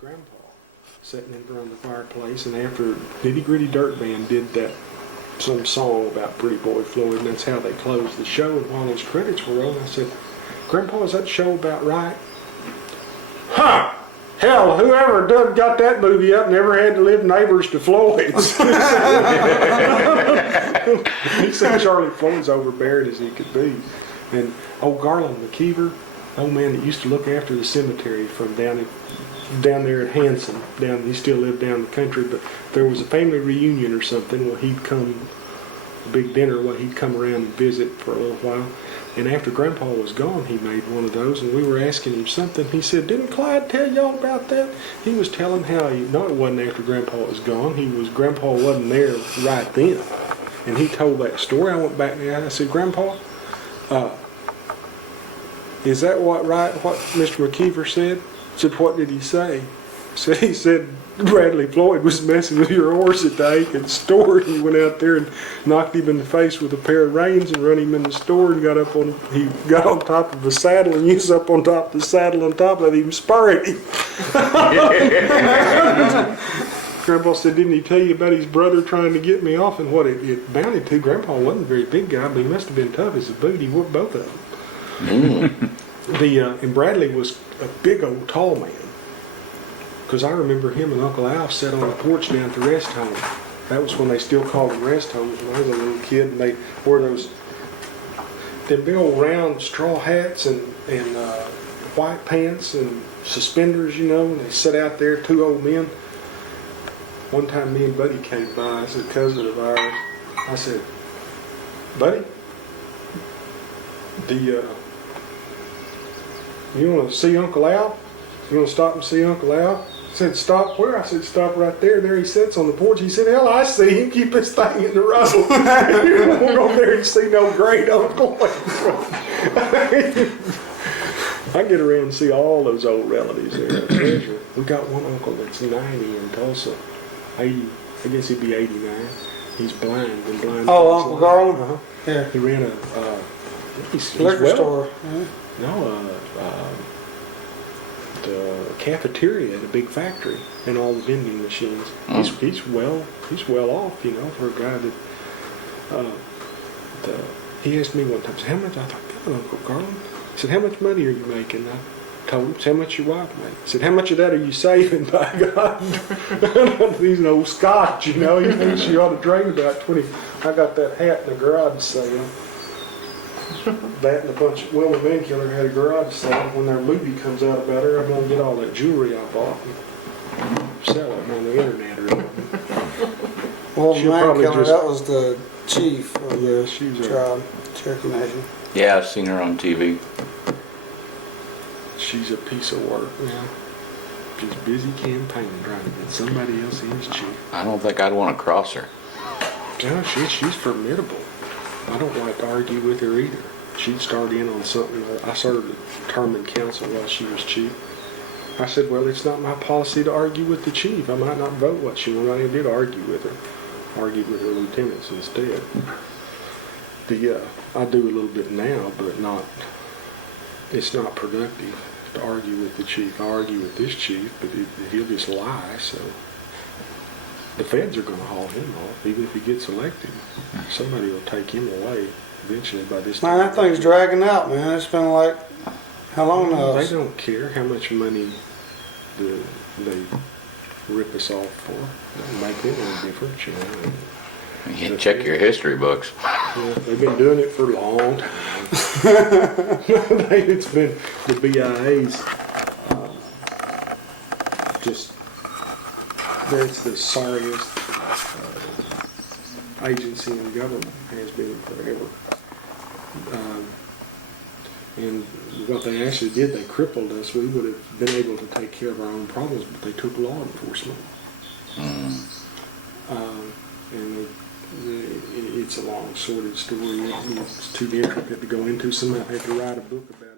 Grandpa sitting in front of the fireplace, and after Nitty Gritty Dirt Band did that some song about Pretty Boy Floyd, and that's how they closed the show. And while those credits were rolling, I said, "Grandpa, is that show about right?" "Huh! Hell, whoever done got that movie up never had to live neighbors to Floyd's." He said Charlie Floyd's overbearing as he could be. And old Garland McKeever, old man that used to look after the cemetery from down there at Hanson, he still lived down the country, but if there was a family reunion or something, well, he'd come, a big dinner, well, he'd come around and visit for a little while. And after Grandpa was gone, he made one of those, and we were asking him something. He said, "Didn't Clyde tell y'all about that?" He was telling how no, it wasn't after Grandpa was gone. Grandpa wasn't there right then. And he told that story. I went back there and I said, "Grandpa, is that what Mr. McKeever said?" I said, "What did he say?" He said Bradley Floyd was messing with your horse at the Aiken store, and he went out there and knocked him in the face with a pair of reins and run him in the store, and he got on top of the saddle, and you was up on top of the saddle on top of him spurring him. Grandpa said, "Didn't he tell you about his brother trying to get me off?" And what it amounted to, Grandpa wasn't a very big guy, but he must have been tough as a boot. He whooped both of them. And Bradley was a big old tall man. Because I remember him and Uncle Al sat on the porch down at the rest home. That was when they still called them rest homes when I was a little kid, and they wore them big old round straw hats and white pants and suspenders, and they sat out there, two old men. One time me and Buddy came by, it's a cousin of ours. I said, "Buddy, you want to see Uncle Al? You want to stop and see Uncle Al?" I said, "Stop where?" I said, "Stop right there." There he sits on the porch. He said, "Hell, I see him. Keep his thing in the road. You won't go there and see no great uncle." I get around and see all those old relatives there. Treasure. We got one uncle that's 90 in Tulsa. 80, I guess he'd be 89. He's blind. Been blind. Oh, Uncle Garland? Uh-huh. Yeah. He ran a liquor store. The cafeteria at a big factory and all the vending machines. He's well off, for a guy that. He asked me one time, "How much?" I thought, "God, Uncle Garland." He said, "How much money are you making?" I told him, "How much your wife makes?" He said, "How much of that are you saving, by God?" He's an old Scotch, He thinks you ought to drain about 20. I got that hat in the garage sale. That and a bunch of Wilma Mankiller had a garage sale. When their movie comes out about her, I'm going to get all that jewelry I bought and sell it on the internet or something. Wilma Mankiller, that was the chief of the tribe, Cherokee Nation. Yeah, I've seen her on TV. She's a piece of work now. She's busy campaigning, trying to get somebody else in as chief. I don't think I'd want to cross her. Yeah, she's formidable. I don't like to argue with her either. She'd start in on something. I served a term in council while she was chief. I said, "Well, it's not my policy to argue with the chief. I might not vote what she wanted. I did argue with her. Argued with her lieutenants instead. I do a little bit now, but it's not productive to argue with the chief. I argue with this chief, but he'll just lie, so the feds are going to haul him off. Even if he gets elected, somebody will take him away eventually by this time. Man, that thing's dragging out, man. It's been like, how long now? They don't care how much money they rip us off for. It doesn't make them any difference, You can check your history books. Yeah, they've been doing it for a long time. It's been the BIA's that's the sorriest agency in government, has been forever. And what they actually did, they crippled us. We would have been able to take care of our own problems, but they took law enforcement. And it's a long, sordid story. It's too intricate to go into. Somebody had to write a book about it.